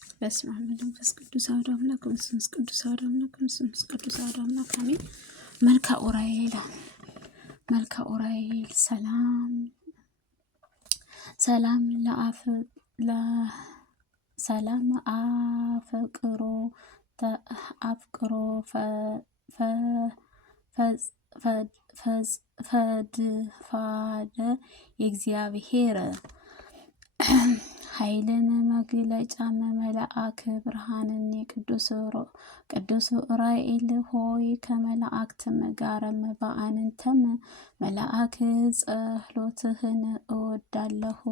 በስመ አብ ወመንፈስ ቅዱስ አሐዱ አምላክ ወመንፈስ ቅዱስ አሐዱ አምላክ ወመንፈስ ቅዱስ አሐዱ አምላክ አሜን። መልክአ ዑራኤል ሰላም አፍቅሮ ፈድፋደ የእግዚአብሔር ኃይልን መግለጫ መልአክ ብርሃንን ቅዱስ ዑራኤል ሆይ ከመላእክትም ጋርም በአንተም መልአክ ጸሎትህን እወዳለሁ።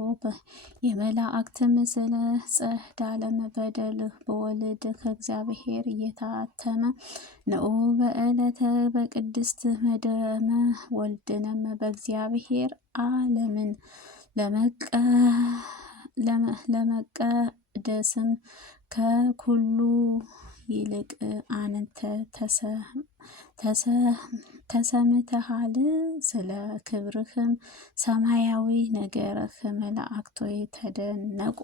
የመላእክትም ስለ ጸዳለም በደልህ በወልድ ከእግዚአብሔር እየታተመ ነው። በዕለተ በቅድስት መደመ ወልድንም በእግዚአብሔር ዓለምን ለመቀደስም ከኩሉ ይልቅ አንተ ተሰምተሃል። ስለ ክብርህም ሰማያዊ ነገርህ መላእክቶች ተደነቁ።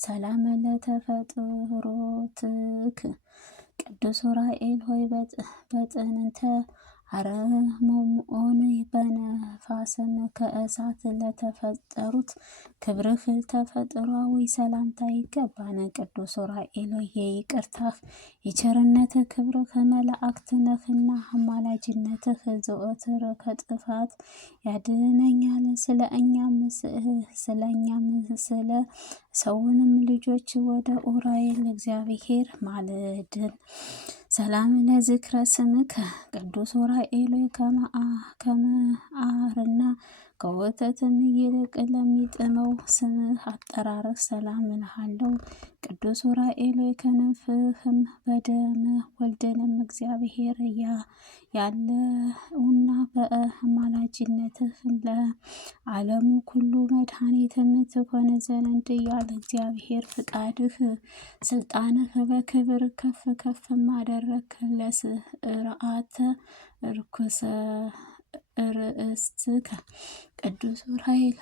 ሰላም ለተፈጥሮትክ ቅዱስ ዑራኤል ሆይ በጥንተ አረሞምኦን በነፋስም ከእሳት ለተፈጠሩት ክብርህ ተፈጥሯዊ ሰላምታ ይገባን። ቅዱስ ዑራኤል ሆይ የይቅርታህ የቸርነትህ ክብርህ መላእክት ነህና አማላጅነትህ ዘወትር ከጥፋት ያድነኛል። ስለ እኛም ስለ ሰውንም ልጆች ወደ ዑራኤል እግዚአብሔር ማልድን። ሰላም ለዝክረ ስምከ ቅዱስ ዑራኤል ከመዓርና ከወተትም ይልቅ ለሚጥመው ስምህ አጠራርህ ሰላም እልሃለሁ። ቅዱስ ዑራኤል ከክንፍህም በደመ ወልድንም እግዚአብሔር ያለውና በአማላጅነትህ ለዓለሙ ኩሉ መድኃኒትም ትሆን ዘንድ ያለ እግዚአብሔር ፍቃድህ ስልጣንህ በክብር ከፍ ከፍ ማደረግ ለስርዓተ ርኩሰ ርእስትከ ቅዱስ ዑራኤል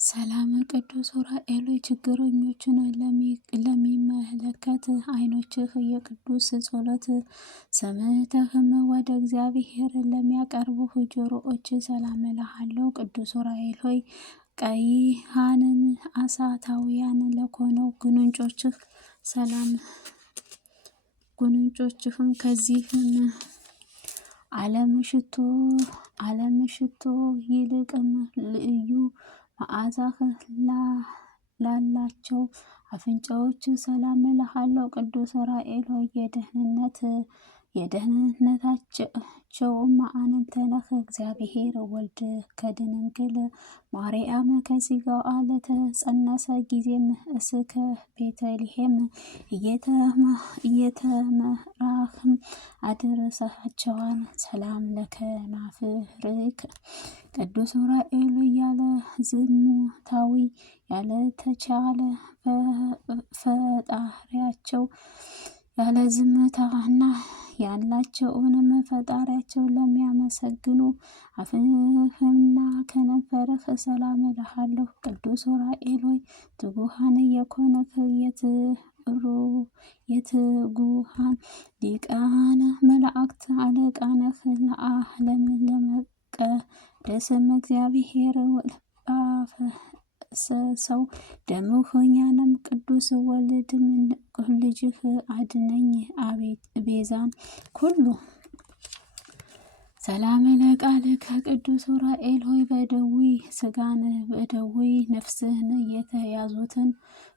ሰላም ቅዱስ ዑራኤል ችግረኞችን ለሚመለከት ዓይኖችህ የቅዱስ ጸሎት ሰምተህም ወደ እግዚአብሔር ለሚያቀርቡህ ጆሮዎች ሰላም እልሃለሁ። ቅዱስ ዑራኤል ሆይ ቀይሐንን እሳታውያን ለሆነው ጉንጮችህ ሰላም። ጉንጮችህም ከዚህም ዓለም ሽቶ ይልቅም ልዩ መዓዛህ ላላቸው አፍንጫዎች ሰላም እልሃለሁ። ቅዱስ ዑራኤል ሆይ የደህንነታቸውም አንተ ነህ። እግዚአብሔር ወልድ ከድንግል ማርያም ከሥጋዋ ለተጸነሰ ጊዜም እስከ ቤተልሔም እየተመራህም አድርሰሃቸዋል። ሰላም ለከናፍርክ ቅዱስ ዑራኤል ያለ ዝሙታዊ ያልተቻለ ፈጣሪያቸው ያለ ዝምታና ያላቸውንም ፈጣሪያቸው ለሚያመሰግኑ አፍህና ከንፈርህ ሰላም እልሃለሁ። ቅዱስ ዑራኤል ሆይ ትጉሃን የኮንክ የትጉሃን ሊቃነ መላእክት አለቃ ነህ። ለዓለም ለመቀደስም እግዚአብሔር ባፈሰሰው ደምህ እኛንም ቅዱስ ወልድም ልጅህ አድነኝ ቤዛን ኩሉ። ሰላም ለቃልከ ቅዱስ ዑራኤል ሆይ በደዌ ሥጋን በደዌ ነፍስን የተያዙትን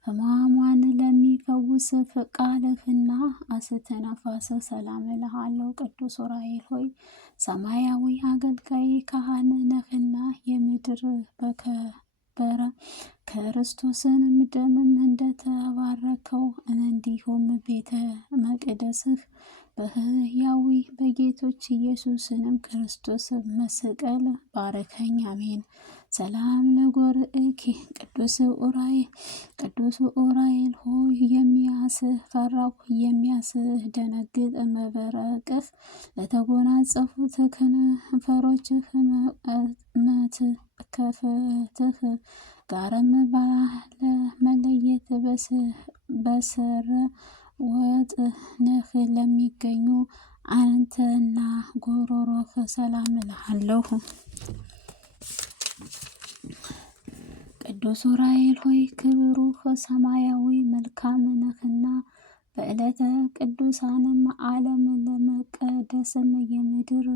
ሕማሟን ለሚፈውስ ቃልህና አስተነፋስ ሰላም እልሃለሁ። ቅዱስ ዑራኤል ሆይ ሰማያዊ አገልጋይ ካህን ነህና የምድር በከበረ ክርስቶስንም ደምም እንደተባረከው እንዲሁም ቤተ መቅደስህ በሕያዊ በጌቶች ኢየሱስንም ክርስቶስ መስቀል ባረከኝ። አሜን። ሰላም ለጎርኢኪ ቅዱስ ኡራኤል ሆይ የሚያስፈራው የሚያስደነግጥ መበረቅህ ለተጎናጸፉት ከንፈሮችህ መትከፍትህ ጋርም ባለመለየት በስረ ወጥነህ ለሚገኙ አንተና ጎሮሮህ ሰላም እልሃለሁ። ቅዱስ ኡራኤል ሆይ ክብሩህ ሰማያዊ መልካም ነህና በዕለተ ቅዱሳንም ዓለም ለመቀደስም የምድር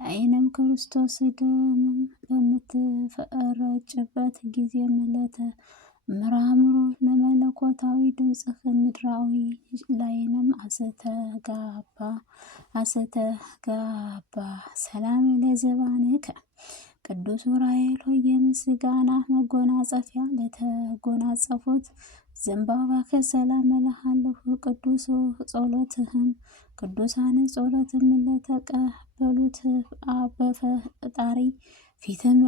ላይንም ክርስቶስ ደምም በምትፈረጭበት ጊዜ ለተመራምሮ ለመለኮታዊ ድምፅህ ምድራዊ ላይንም አስተጋባ። ሰላም ለዘባንከ ቅዱስ ኡራኤል ሆይ የምስጋና መጎናጸፊያ ለተጎናጸፉት ዘንባባከ ሰላም እልሃለሁ። ቅዱሳን ጸሎትም ለተቀበሉት በፈጣሪ ፊትም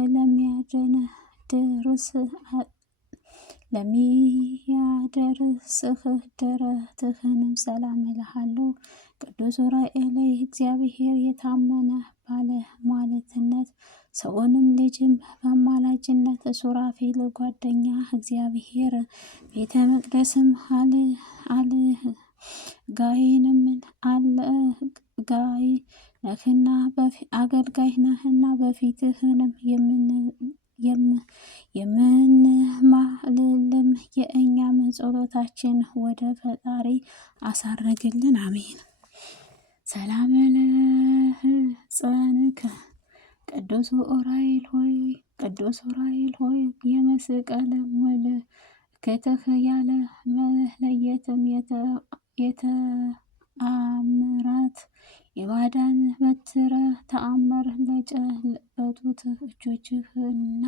ለሚያደርስህ ደረትህንም ሰላም እልሃለሁ። ቅዱስ ኡራኤል እግዚአብሔር የታመነ ባለሟልነት ሰውንም ልጅም በአማላጅነት ሱራፌል ጓደኛ እግዚአብሔር ቤተ መቅደስም አገልጋይ ነህና በፊትህንም የምንማልልም የእኛም ጸሎታችን ወደ ፈጣሪ አሳረግልን። አሜን። ሰላም ለሕፃንከ ቅዱስ ኡራኤል ሆይ የመስቀል ምልክትህ ያለ መለየትም የተአምራት የማዳን በትረ ተአምር ለጨበጡት እጆችህና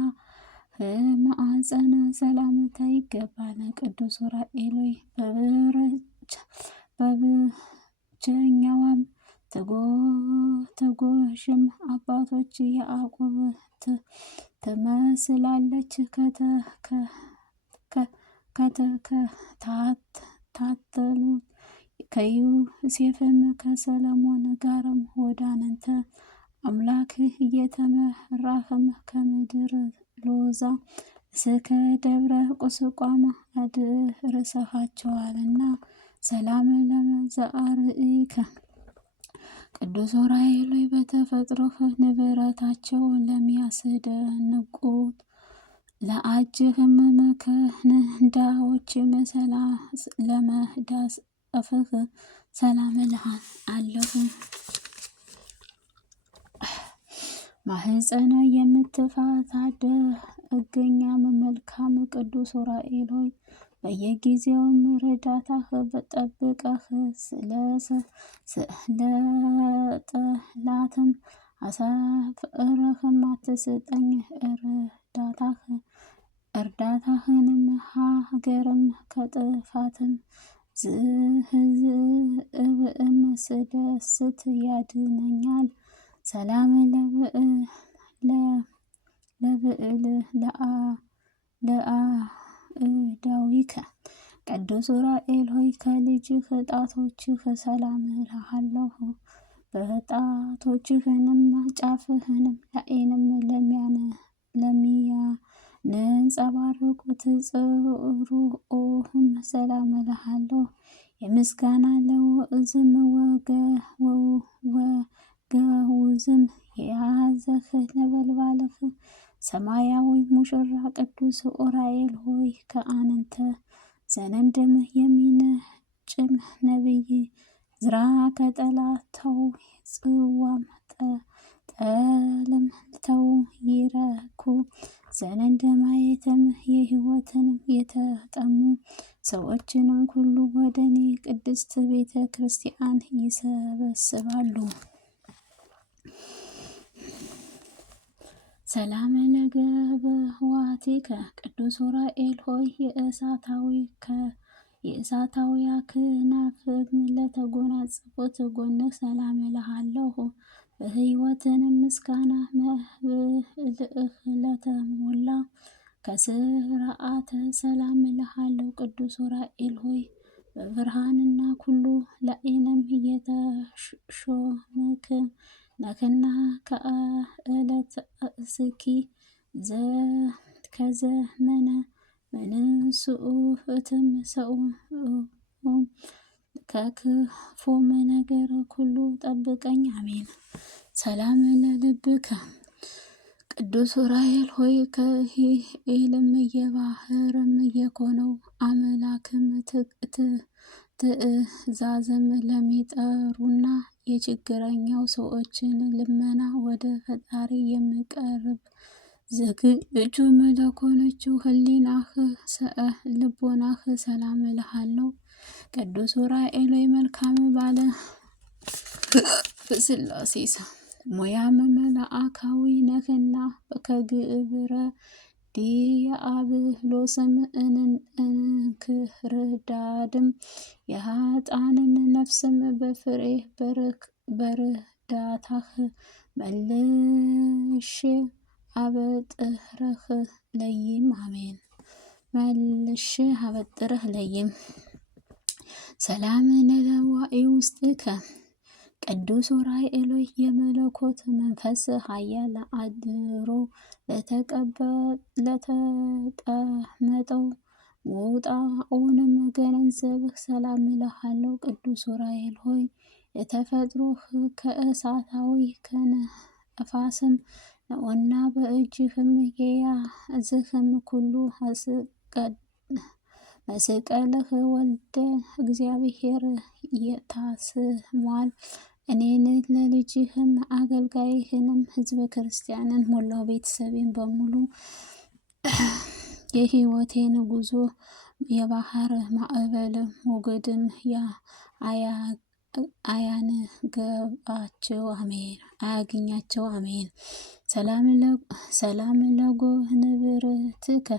ማዕፀን ሰላምታ ይገባል። ቅዱስ ኡራኤል ሆይ በብቸኛዋም ተጎሽም አባቶች ያዕቆብ ትመስላለች ከተከታተሉት ከዮሴፍም ከሰለሞን ጋርም ወደ አንተ አምላክ እየተመራህም ከምድር ሎዛ እስከ ደብረ ቁስቋም አድርሰሃቸዋልና ሰላም ለመዛርኢከ ቅዱስ ኡራኤል ሆይ በተፈጥሮህ ንብረታቸው ለሚያስደንቁት ለአጅህም መከንዳዎች ለመዳፍህ ሰላም እልሃለሁ። ማህፀነ የምትፈታ ደገኛም መልካም ቅዱስ ኡራኤል ሆይ በየጊዜውም ረዳታህ በጠብቀህ ስለጠላትም አሳፍረህም አትስጠኝ። እርዳታህንም ሀገርም ከጥፋትም ዝህዝብም ስደስት ያድነኛል። ሰላም ለብዕል ለአእዳዊከ ቅዱስ ኡራኤል ሆይ ከልጅህ ጣቶችህ ሰላም እልሃለሁ። በጣቶችህንም ጫፍህንም ላይንም ለሚያንጸባርቁት ጽሩኦህም ሰላም እልሃለሁ። የምስጋና ለውእዝም ወገውዝም የያዘህ ነበልባልህ ሰማያዊ ሙሽራ ቅዱስ ኡራኤል ሆይ ከአንተ ዘንድም የሚነጭም ነቢይ ዝራ ከጠላተው ጽዋም ጠልምተው ይረኩ ዘንድ ማየትም የሕይወትንም የተጠሙ ሰዎችንም ሁሉ ወደ እኔ ቅድስት ቤተ ክርስቲያን ይሰበስባሉ። ሰላም ለገበዋቲከ ቅዱስ ኡራኤል ሆይ የእሳታዊ አክናፍም ለተጎናጸፉት ጎንህ ሰላም እልሃለሁ። በሕይወትን ምስጋና መብልዕህ ለተሞላ ከስርዓተ ሰላም እልሃለሁ። ቅዱስ ዑራኤል ሆይ በብርሃንና ኩሉ ላዕንም የተሾምክ ነህና ከዕለት እስኪ ከዘመነ መንሱእትም ሰውም ከክፉም ነገር ሁሉ ጠብቀኝ፣ አሜን። ሰላም ለልብከ ቅዱስ ዑራኤል ሆይ ከኢልም የባህርም የኮነው አምላክም ትእዛዝም ለሚጠሩና የችግረኛው ሰዎችን ልመና ወደ ፈጣሪ የሚቀርብ ዝግጁም ለሆነችው ህሊናህ ልቦናህ ሰላም እልሃለሁ። ቅዱስ ዑራኤል ሆይ መልካም ባለ ስላሴ ሙያም መላእካዊ ነህና ከግብረ ዲያብሎስም እንክርዳድም የኃጥአንን ነፍስም በፍሬ በርዳታህ መልሼ አበጥረህ ለይም፣ አሜን። መልሼ አበጥረህ ለይም። ሰላም ለነዋኢ ውስጥከ ቅዱስ ዑራኤል ሆይ የመለኮት መንፈስ ኃያል አድሮ ለተቀመጠው ውጣኡንም ገንዘብህ ሰላም እልሃለሁ። ቅዱስ ዑራኤል ሆይ የተፈጥሮህ ከእሳታዊ ከነፋስም ነውና በእጅህም የያዝህም ኩሉ መስቀልህ ወልደ እግዚአብሔር ታስሟል። እኔን ለልጅህም አገልጋይህንም ሕዝበ ክርስቲያንን ሞላው ቤተሰቤን በሙሉ የሕይወቴን ጉዞ የባህር ማዕበል ሞገድም አያንገባቸው፣ አሜን። አያግኛቸው፣ አሜን። ሰላም ለጎህንብርትከ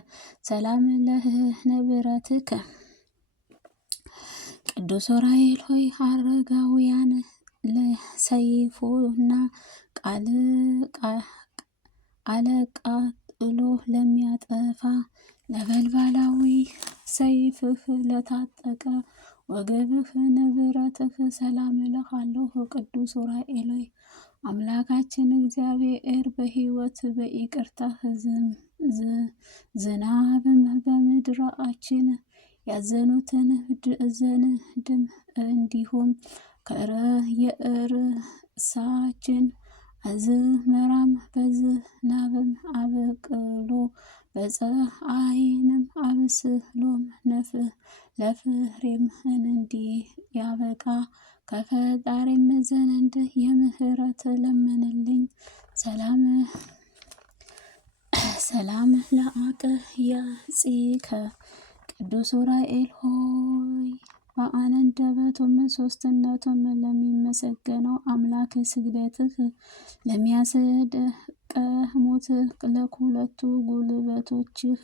ሰላም ለህንብረትከ ቅዱስ ዑራኤል ሆይ አረጋውያን ለሰይፉና አለቃጥሎ ለሚያጠፋ ነበልባላዊ ሰይፍህ ለታጠቀ ወገብህ ንብረትህ ሰላም እልሃለሁ። ቅዱስ ዑራኤል ሆይ አምላካችን እግዚአብሔር በሕይወት በይቅርታህ ዝናብም በምድራችን ያዘኑትን ዘንድም እንዲሁም የእርሳችን አዝመራም በዝናብም አበቅሎ በፀሐይንም አብስሎም ለፍሬም እንዲያበቃ ከፈጣሪም ዘንድ የምህረት ለምንልኝ። ሰላም ለአቅያጽከ ቅዱስ ዑራኤል ሆይ በአንደበቱም ሦስትነቱም ለሚመሰገነው አምላክ ስግደትህ ለሚያስደቅሙት ለሁለቱ ጉልበቶችህ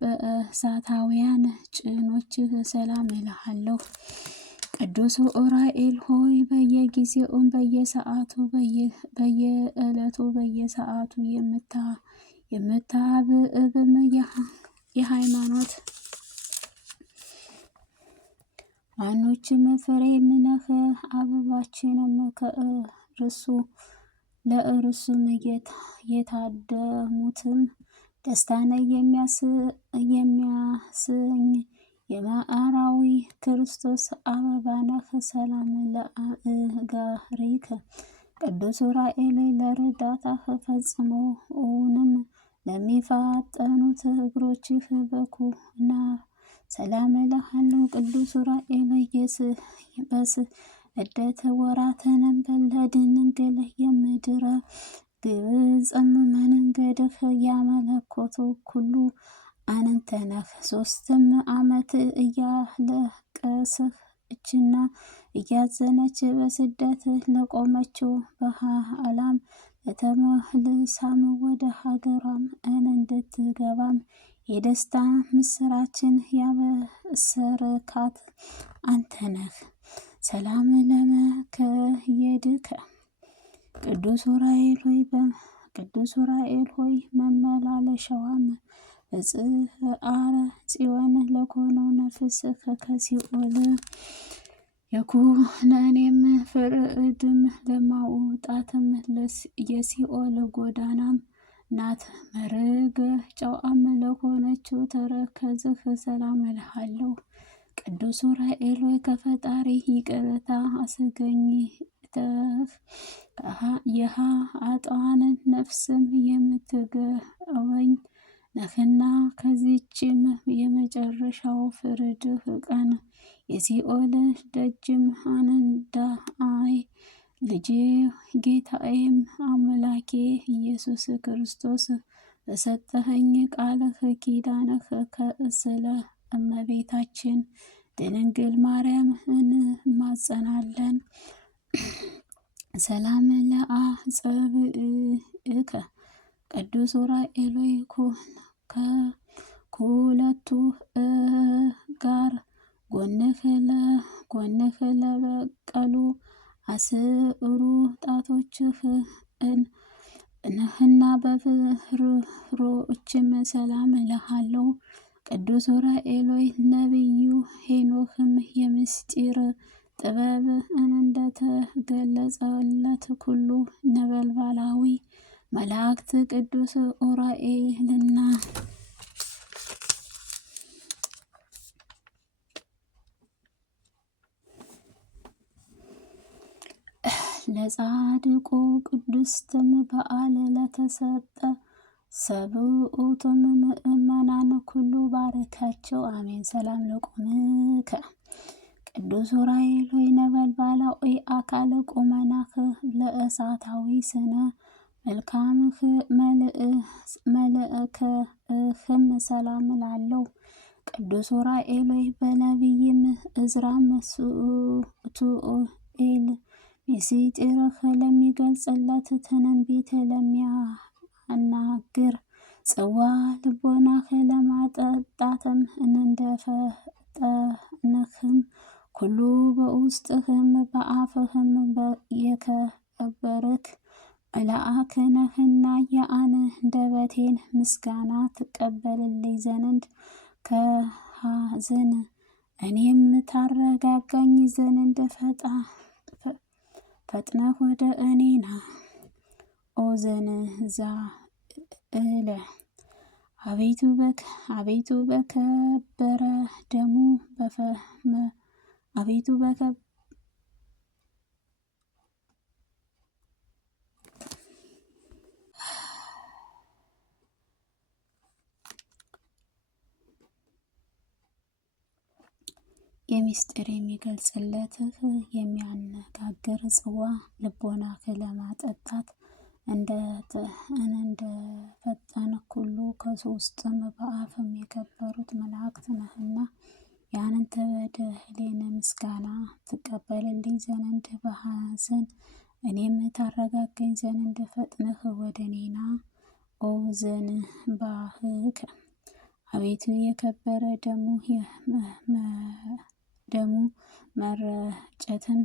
በእሳታውያን ጭኖችህ ሰላም እልሃለሁ። ቅዱስ ዑራኤል ሆይ በየጊዜውም በየሰዓቱ በየዕለቱ በየሰዓቱ የምታብብም የሃይማኖት ዋኖችም ፍሬም ነህ። አበባችንም ለእርሱም የታደሙትም ደስታን የሚያስኝ የመዓራዊ ክርስቶስ አበባ ነህ። ሰላም ለአእጋሪከ ቅዱስ ዑራኤል ለረዳታህ ፈጽሞውንም ለሚፋጠኑት እግሮችህ በኩና ሰላም እልሃለሁ። ቅዱስ ዑራኤል በስደት ወራትንም ለድንግል የምድረ ግብፅም መንገድህ ያመለኮቱ ኩሉ አንተ ነህ። 3 ዓመት እያለቀሰችና እያዘነች በስደት ለቆመችው በኋላም ለተመልሳም ወደ ሀገሯም እንድትገባም የደስታ ምስራችን ያበሰርካት አንተ ነህ። ሰላም ለመከየድከ ቅዱስ ዑራኤል ሆይ መመላለሻዋም እጽአረ ጽዮን ለኮነው ነፍስከ ከሲኦል የኩነኔም ፍርድም ለማውጣትም የሲኦል ጎዳናም ናት መርገጫዋም ለሆነችው ተረከዝህ ሰላም እልሃለሁ። ቅዱስ ዑራኤል ሆይ ከፈጣሪ ይቅርታ አስገኝተህ የኃጥአንን ነፍስም የምትገወኝ ነህና ከዚችም የመጨረሻው ፍርድህ ቀን የሲኦል ደጅም አንዳአይ ልጄ ጌታዬም አምላኬ ኢየሱስ ክርስቶስ በሰጠኸኝ ቃልህ ኪዳንህ ከስለ እመቤታችን ድንግል ማርያም እንማጸናለን። ሰላም ለአጽብዕከ ቅዱስ ዑራኤል ሆይ ከሁለቱ ጋር ጎንህ ለበቀሉ አስሩ ጣቶችህ ነህና በፍሮችም ሰላም እልሃለሁ። ቅዱስ ዑራኤል ሆይ ነቢዩ ሄኖክም የምስጢር ጥበብ እንደተገለጸለት ሁሉ ነበልባላዊ መላእክት ቅዱስ ዑራኤልና ለጻድቁ ቅዱስትም በዓል ለተሰጠ ሰብኡትም ምእመናን ኩሉ ባረካቸው አሜን። ሰላም ለቁምከ ቅዱስ ዑራኤል ሆይ ነበልባላዊ አካለ ቁመናህ ለእሳታዊ ስነ መልካምህ መልእክህም ሰላም ላለው ቅዱስ ዑራኤል ሆይ በነቢይም ዕዝራም ሱቱኤል ምስጢርህ ለሚገልጽለት ትንቢት ለሚያናግር ጽዋ ልቦናህ ለማጠጣትም እንደፈጠንህም ኩሉ በውስጥህም በአፍህም የከበርክ መልአክ ነህና የአንደበቴን ምስጋና ትቀበልልኝ ዘንድ ከሐዘን እኔም ታረጋጋኝ ዘንድ ፈጥነህ ወደ እኔ ና። ኦ ዘንዛእለ አቤቱ በከበረ ደሙ የሚስጥር የሚገልጽለትህ የሚያነጋግር ጽዋ ልቦናህ ለማጠጣት እንደፈጠንክ ሁሉ ከሶስትም በአፍም የከበሩት መላእክት ነህና ያንተ በደሌን ምስጋና ትቀበልልኝ ዘንድ በሐዘን እኔም ታረጋገኝ ዘንድ ፈጥነህ ወደ እኔ ና። ኦ ዘንባህከ አቤቱ የከበረ ደሙ መረጨትም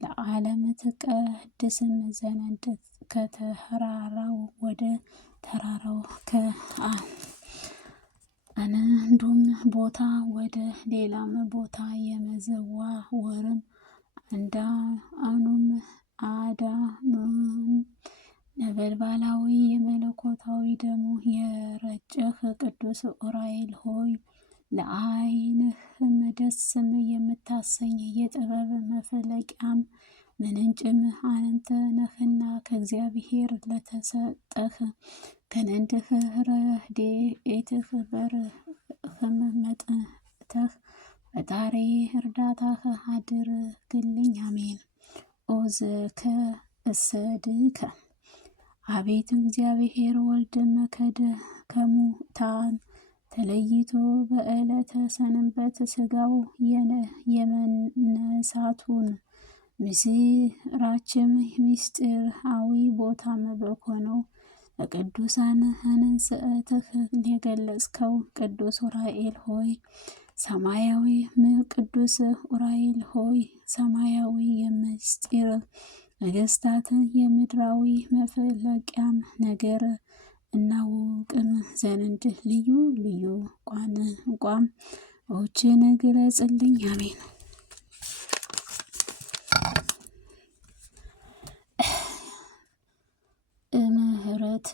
ለዓለም ትቀድስም ዘንድ ከተራራው ወደ ተራራው ከአንዱም ቦታ ወደ ሌላም ቦታ የመዘዋወርም አንዱም አዳኑም ነበልባላዊ የመለኮታዊ ደሙ የረጨህ ቅዱስ ዑራኤል ሆይ ለዓይንህም ደስም የምታሰኝ የጥበብ መፍለቂያም ምንጭም አንተ ነህና ከእግዚአብሔር ለተሰጠህ ከነንድህ ረድኤትህ በርህም መጥተህ ፈጣሪ እርዳታህ አድርግልኝ አሜን። ኦ ዘከእሰድከ አቤቱ እግዚአብሔር ወልድም ከሙታን ተለይቶ በዕለተ ሰንበት ሥጋው የመነሳቱን ምስራችም ምስጢራዊ ቦታም በሆነው ቅዱሳን አንስእትህ የገለጽከው ቅዱስ ዑራኤል ሆይ ሰማያዊ ቅዱስ ዑራኤል ሆይ ሰማያዊ የምስጢር ነገስታት የምድራዊ መፈለቂያም ነገር እናውቅም ዘንድ ልዩ ልዩ ቋንቋዎችን ግለጽልኝ። አሜን። ምህረት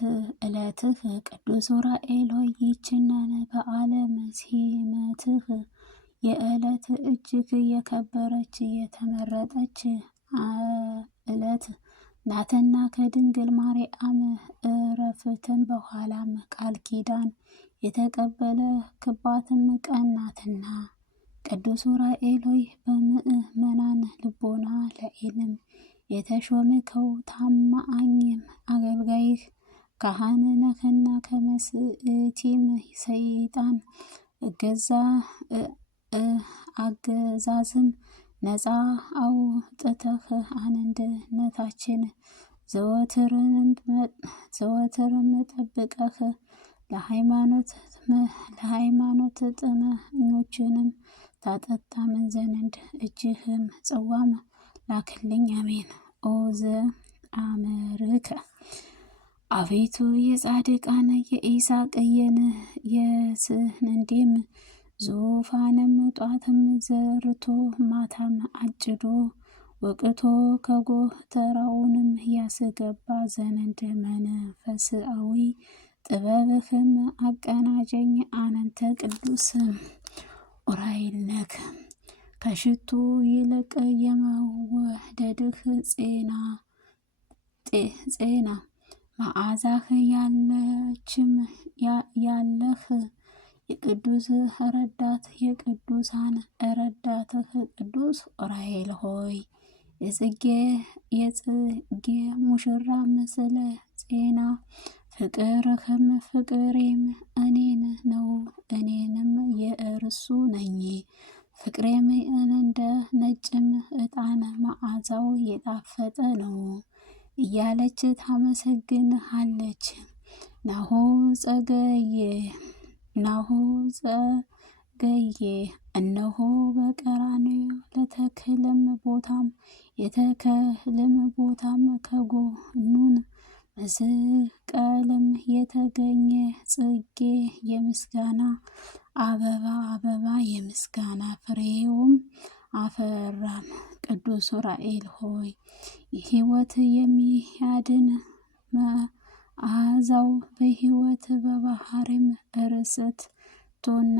ዕለትህ ቅዱስ ዑራኤል ሆይ ይህችንን በዓለ ሲመትህ የዕለት እጅግ የከበረች የተመረጠች ዕለት ናትና ከድንግል ማርያም እረፍትን በኋላም ቃል ኪዳን የተቀበለ ክባትም ቀን ናትና ቅዱስ ዑራኤል ሆይ በምእመናን ልቦና ለዓለም የተሾመከው ታማኝም አገልጋይህ ካህን ነህና ከመስእቲም ሰይጣን አገዛዝም ነፃ አውጥተህ አንድነታችን ዘወትርም ጠብቀህ ለሃይማኖት ጥመኞችንም ታጠጣምን ዘንድ እጅህም ጽዋም ላክልኝ። አሜን። ኦ ዘአምርከ አቤቱ የጻድቃን የይስሐቅ የስንዴም ዙፋንም ጧትም ዘርቶ ማታም አጭዶ ወቅቶ ከጎተራውንም ያስገባ ዘንድ መንፈሳዊ ጥበብህም አቀናጀኝ። አንተ ቅዱስ ዑራኤል ነህ። ከሽቱ ይልቅ የመወደድህ ጼና መዓዛህ ያለህ የቅዱስ ረዳት የቅዱሳን ረዳትህ ቅዱስ ዑራኤል ሆይ የጽጌ ሙሽራ ምስለ ጼና ፍቅርህም ፍቅሬም እኔን ነው እኔንም የእርሱ ነኝ። ፍቅሬም እንደ ነጭም ዕጣን መዓዛው የጣፈጠ ነው እያለች ታመሰግንሃለች። ናሁ ጸገየ እነሆ በቀራንዮ የተክልም ቦታም ከጎኑን መስቀልም የተገኘ ጽጌ የምስጋና አበባ የምስጋና ፍሬውም አፈራም። ቅዱስ ዑራኤል ሆይ ሕይወት የሚያድን መዓዛው በሕይወት በባህሪም ርስቶና